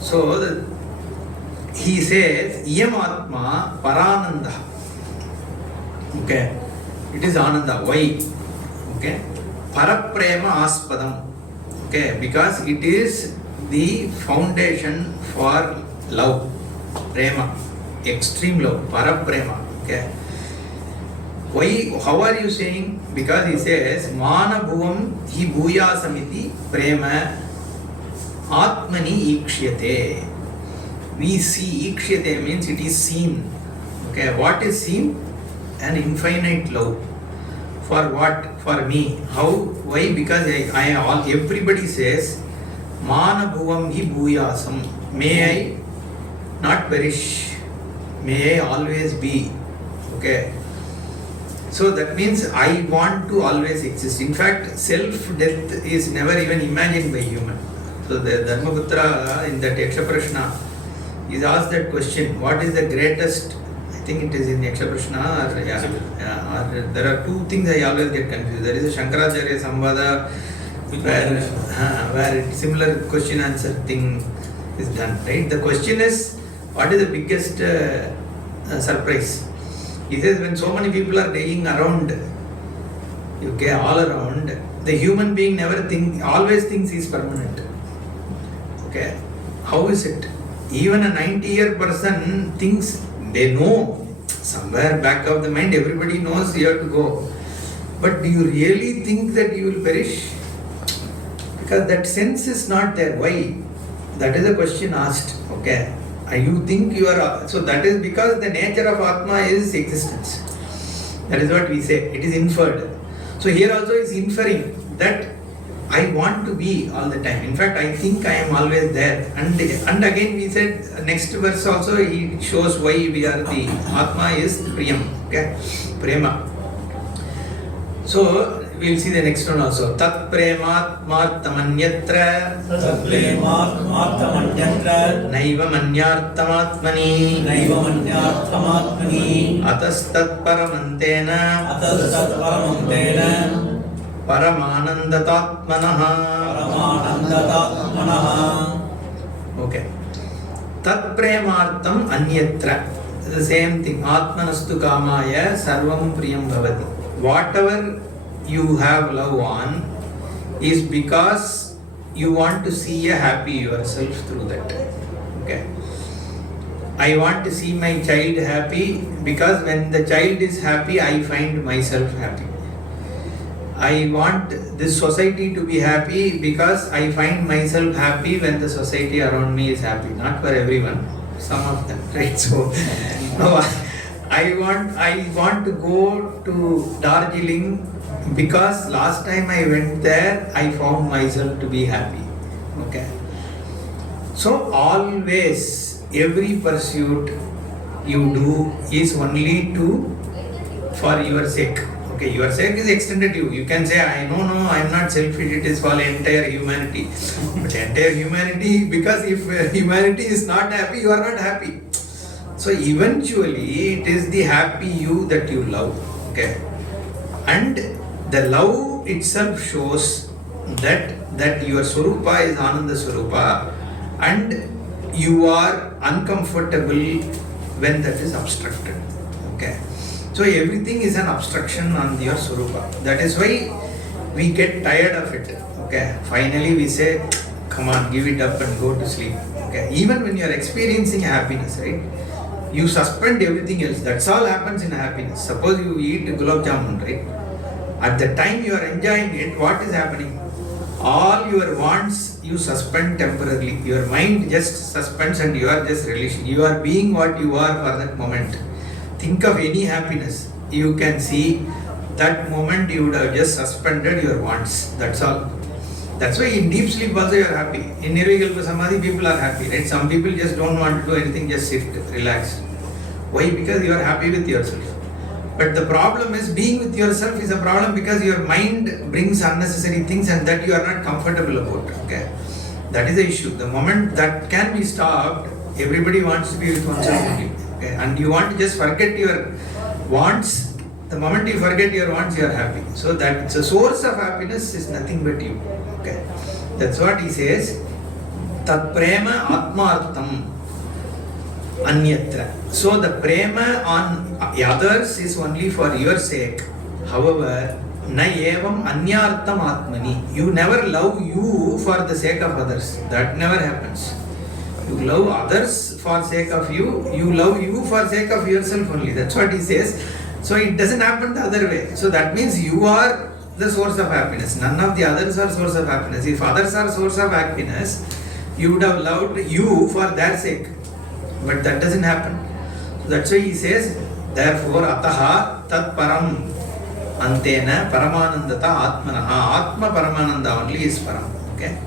So he says Iyam Atma Parananda. Okay, it is Ananda. Why? Okay, Paraprema Aspadam. Okay, because it is the foundation for love, prema, extreme love, Paraprema. Okay. Why? How are you saying? Because he says, Mana bhuvam hi bhuyasamiti prema atmani ikshyate. We see, ikshyate means it is seen. Okay, what is seen? An infinite love. For what? For me. How? Why? Because everybody says, Mana bhuvam hi bhuyasam. May I not perish. May I always be. Okay. So that means I want to always exist. In fact, self-death is never even imagined by human. So the Dharmaputra in that Yaksha Prashna is asked that question, what is the greatest, I think it is in Yaksha Prashna, or there are two things I always get confused. There is a Shankaracharya Samvada where similar question answer thing is done, right? The question is, what is the biggest surprise? He says when so many people are dying around, okay, all around, the human being always thinks he is permanent. Okay, how is it? Even a 90-year person thinks, they know, somewhere back of the mind, everybody knows you have to go. But do you really think that you will perish? Because that sense is not there. Why? That is a question asked. Okay. You think you are, so that is because the nature of Atma is existence. That is what we say. It is inferred. So here also is inferring that I want to be all the time. In fact, I think I am always there. And again we said, next verse also he shows why we are the Atma is Priyam. Okay? Prema. So we will see the next one also. Tat prematmartamanyatra naiva manyartamatmani atastat paramantena paramanandatatmanaha. Okay. Tat premartam anyatra. The same thing. Atmanastu kamaya sarvam priyam bhavati. Whatever you have love on is because you want to see a happy yourself through that. Okay. I want to see my child happy because when the child is happy, I find myself happy. I want this society to be happy because I find myself happy when the society around me is happy. Not for everyone, some of them, right? So, no, I want to go to Darjeeling because last time I went there, I found myself to be happy. Okay. So always, every pursuit you do is only for your sake. Okay, your sake is extended you. You can say, I am not selfish, it is for entire humanity. But entire humanity, because if humanity is not happy, you are not happy. So eventually, it is the happy you that you love. Okay. And The love itself shows that your Swarupa is Ananda Swarupa and you are uncomfortable when that is obstructed. Okay. So everything is an obstruction on your Swarupa. That is why we get tired of it. Okay. Finally we say, come on, give it up and go to sleep. Okay. Even when you are experiencing happiness, right? You suspend everything else. That's all happens in happiness. Suppose you eat gulab jamun, right? At the time you are enjoying it, what is happening? All your wants you suspend temporarily. Your mind just suspends and you are just releasing. You are being what you are for that moment. Think of any happiness. You can see that moment you would have just suspended your wants. That's all. That's why in deep sleep also you are happy. In Nirvikalpa Samadhi people are happy, right? Some people just don't want to do anything, just sit, relax. Why? Because you are happy with yourself. But the problem is being with yourself is a problem because your mind brings unnecessary things and that you are not comfortable about. Okay, that is the issue. The moment that can be stopped, everybody wants to be with oneself only. Okay, and you want to just forget your wants. The moment you forget your wants, you are happy. So that the source of happiness is nothing but you. Okay, that's what he says. Tat prema atmartham anyatra. So the prema on others is only for your sake. However, na evam anyartham atmani. You never love you for the sake of others. That never happens. You love others for sake of you. You love you for sake of yourself only. That's what he says. So it doesn't happen the other way. So that means you are the source of happiness. None of the others are source of happiness. If others are source of happiness, you would have loved you for their sake. But that doesn't happen. So that's why he says, therefore, ataha tat param antena paramanandata atmanaha. Atma paramananda only is param. Okay.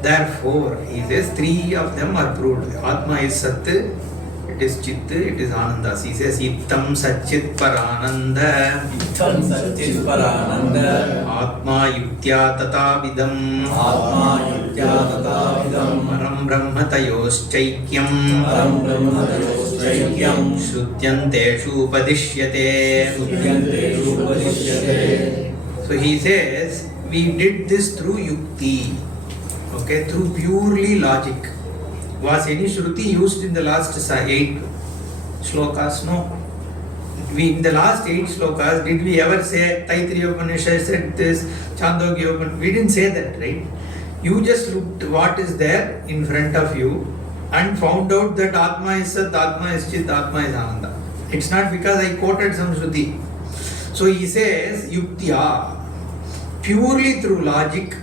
Therefore, he says, three of them are proved. Atma is Sat, it is Chit, it is Ananda. He says, Ittam Satchit Parananda. Ittam Satchit Parananda. Atma Yuktya Tatavidam. Atma Yuktya Tatavidam. Param Brahmatayos Chaikyam. Param Brahmatayos Chaikyam. Shutyanteshu Upadishyate. Shutyanteshu Upadishyate. So he says, we did this through Yukti. Okay, through purely logic. Was any Shruti used in the last 8 shlokas? No. In the last 8 shlokas, did we ever say Taittiriya Upanishad said this, Chandogya Upanishad? We didn't say that, right? You just looked what is there in front of you and found out that Atma is Sat, Atma is Chit, Atma is Ananda. It's not because I quoted some Shruti. So he says, Yuktya, purely through logic,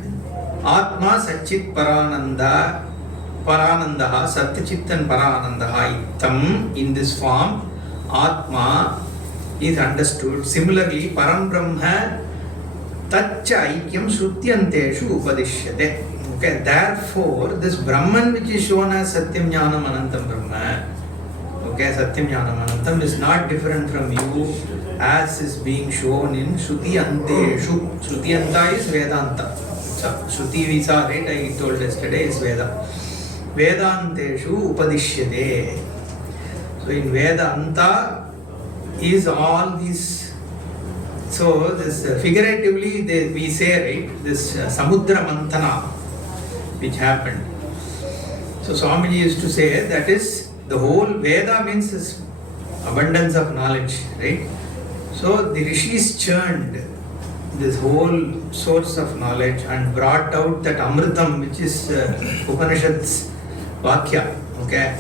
Atma Satchit Parananda, Paranandaha, Satchit and Paranandaha, Ittam, in this form, Atma is understood. Similarly, Param Brahma, Tacha Aikyam Shrutyanteshu Upadishyate. Okay, therefore, this Brahman which is shown as Satyam Jnanam Anantam Brahma, okay, Satyam Jnanam Anantam is not different from you as is being shown in Shrutyanteshu. Shrutyanta is Vedanta. Shruti we saw, right? I told yesterday is Veda. Vedanteshu Upadishyate. So in Vedanta is all these. So this figuratively we say, right, this Samudra Mantana which happened. So Swamiji used to say that is the whole Veda means is abundance of knowledge, right? So the rishis churned this whole source of knowledge and brought out that Amritam which is Upanishad's Vakya. Okay.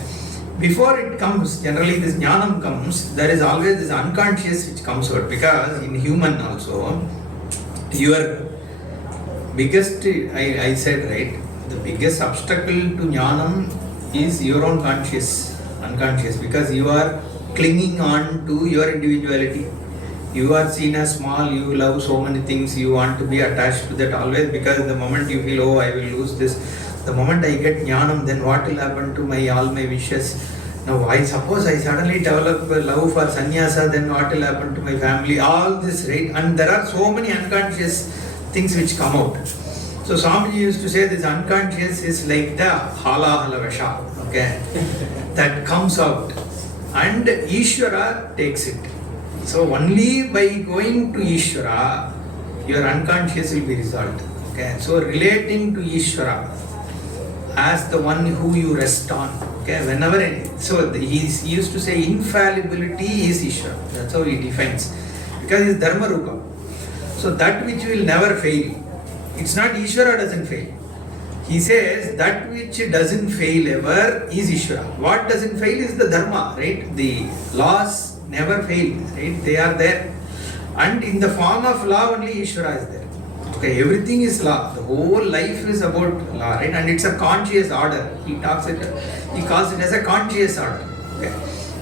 Before it comes, generally this Jnanam comes, there is always this unconscious which comes out, because in human also, your biggest, I said, right, the biggest obstacle to Jnanam is your own unconscious, because you are clinging on to your individuality. You are seen as small, you love so many things, you want to be attached to that always, because the moment you feel, oh, I will lose this, the moment I get Jnanam, then what will happen to all my wishes? Now, I suppose I suddenly develop a love for sannyasa, then what will happen to my family? All this, right? And there are so many unconscious things which come out. So, Swamiji used to say this unconscious is like the hala vasha, okay, that comes out. And Ishvara takes it. So only by going to Ishvara, your unconscious will be resolved. Okay, so relating to Ishvara as the one who you rest on. Okay, whenever he used to say infallibility is Ishvara. That's how he defines, because it's Dharma Rupa. So that which will never fail. It's not Ishvara doesn't fail. He says that which doesn't fail ever is Ishvara. What doesn't fail is the Dharma, right? The laws never fail, right? They are there. And in the form of law only Ishvara is there. Okay, everything is law. The whole life is about law, right? And it's a conscious order. He calls it as a conscious order. Okay.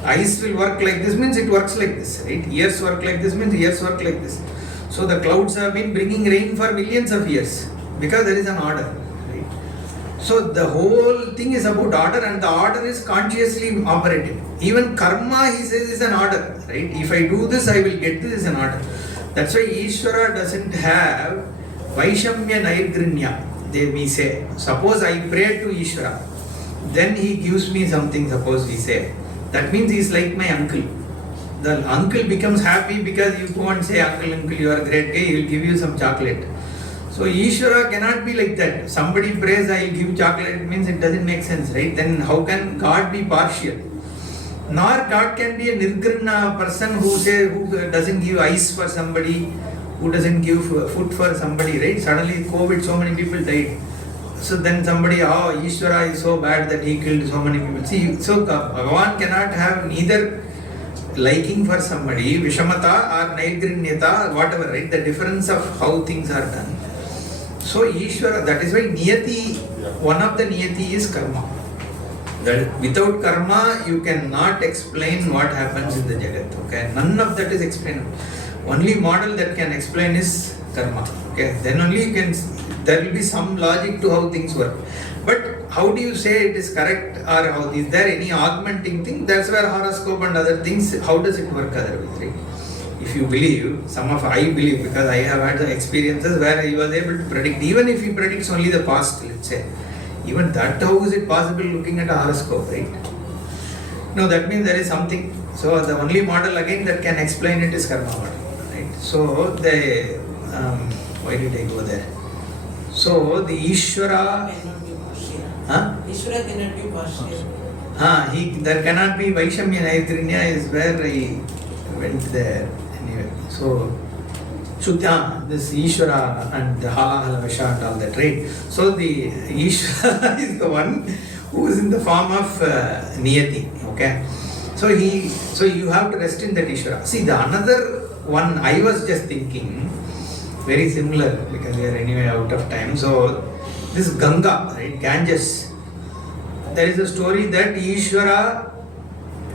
Eyes will work like this means it works like this, right? Ears work like this means ears work like this. So the clouds have been bringing rain for millions of years because there is an order. So the whole thing is about order, and the order is consciously operated. Even karma, he says, is an order, right? If I do this, I will get this, is an order. That's why Ishvara doesn't have Vaishamya Nairgrinya, we say. Suppose I pray to Ishvara, then he gives me something, suppose we say. That means he is like my uncle. The uncle becomes happy because you go and say, uncle, you are a great guy, he will give you some chocolate. So Ishvara cannot be like that. Somebody prays, I will give chocolate, it means it doesn't make sense, right? Then how can God be partial? Nor God can be a nirgrana person who doesn't give ice for somebody, who doesn't give food for somebody, right? Suddenly COVID, so many people died. So then somebody, Ishvara is so bad that he killed so many people. See, so Bhagavan cannot have neither liking for somebody, Vishamata or Nairgrinyata, whatever, right? The difference of how things are done. So Ishvara, that is why Niyati, one of the Niyati is karma. That without karma, you cannot explain what happens in the Jagat. Okay, none of that is explainable. Only model that can explain is karma. Okay, then only you can. There will be some logic to how things work. But how do you say it is correct, or how is there any augmenting thing? That's where horoscope and other things. How does it work otherwise, right? If you believe, I believe because I have had the experiences where I was able to predict, even if he predicts only the past, let's say, even that, how is it possible looking at a horoscope, right? No, that means there is something. So the only model again that can explain it is karma model, right? So the, why did I go there? So the Ishvara, Ishvara cannot be partial. There cannot be Vaishamya Nairgrinya is where I went there. Anyway, so Shutya, this Ishvara and the Hala Vasha and all that, right? So the Ishvara is the one who is in the form of Niyati, okay? So you have to rest in that Ishvara. See, the another one I was just thinking, very similar, because we are anyway out of time. So this Ganga, right, Ganges, there is a story that Ishvara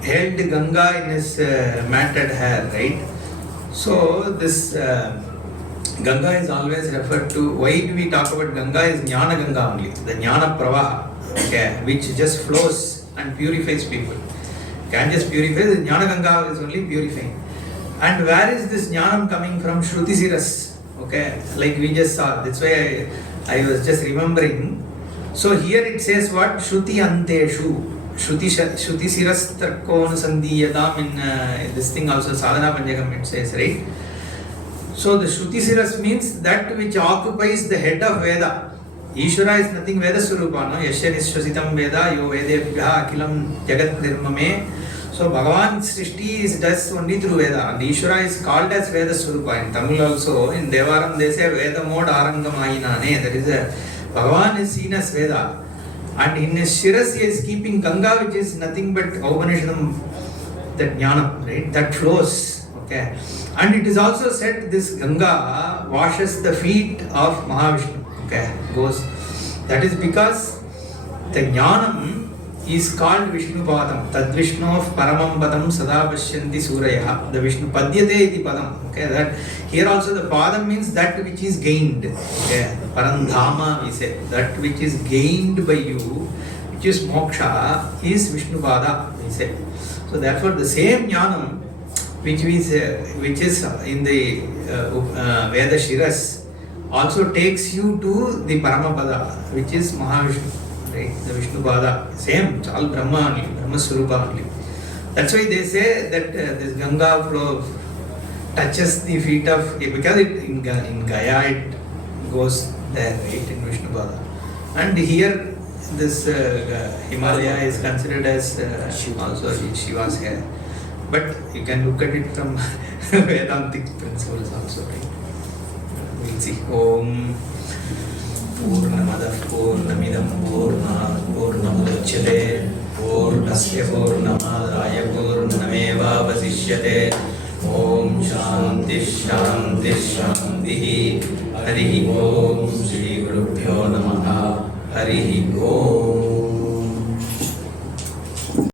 held Ganga in his matted hair, right? So this Ganga is always referred to. Why do we talk about Ganga? Is Jnana Ganga only, the Jnana Pravaha, okay, which just flows and purifies people. Ganges purifies, Jnana Ganga is only purifying. And where is this Jnanam coming from? Shruti Siras, okay, like we just saw. That's why I was just remembering. So here it says what? Shruti Anteshu. Shruti Siras Tarko Anusandiyadam in this thing also, Sadhana Panchakam it says, right? So the Shruti Siras means that which occupies the head of Veda. Ishvara is nothing Veda Swarupa, no? Yasya Nishwasitam Veda, Yo Vedebhya Akilam Jagat Nirmame. So Bhagavan's Srishti is does only through Veda. And Ishvara is called as Veda Swarupa. In Tamil also, in Devaram they say Veda Mod Arangamayinane. That is Bhagavan is seen as Veda. And in his Shiras he is keeping Ganga, which is nothing but Upanishadam, that Jnanam, right? That flows. Okay. And it is also said this Ganga washes the feet of Mahavishnu. Okay. Goes. That is because the Jnanam is called Vishnu Padam. Tad Vishnu of Paramam Padam Sada Pashyanti Suraya. The Vishnu Padyate iti Padam. Okay. That here also the Padam means that which is gained. Okay. Parandhama we say. That which is gained by you, which is moksha, is Vishnu Pada we say. So therefore the same Jnanam which we say, which is in the Veda Shiras, also takes you to the Paramapada, which is Mahavishnu. Right? The Vishnu Pada, same, it's all Brahma only, Brahma Swarupa only. That's why they say that this Ganga flow touches the feet of, because in Gaya it goes there, right, in Vishnu Pada. And here this Himalaya is considered as also Shiva's hair. But you can look at it from Vedantic principles also, right? We'll see. Om Purnamada Purnamidam Purnat Purnamudachyate Purnasya Purnamadaya Purnameva Vasishyate. Om Shanti Shanti Shanti. Harihi Om Shri Gurubhyo Namaha. Harihi Om.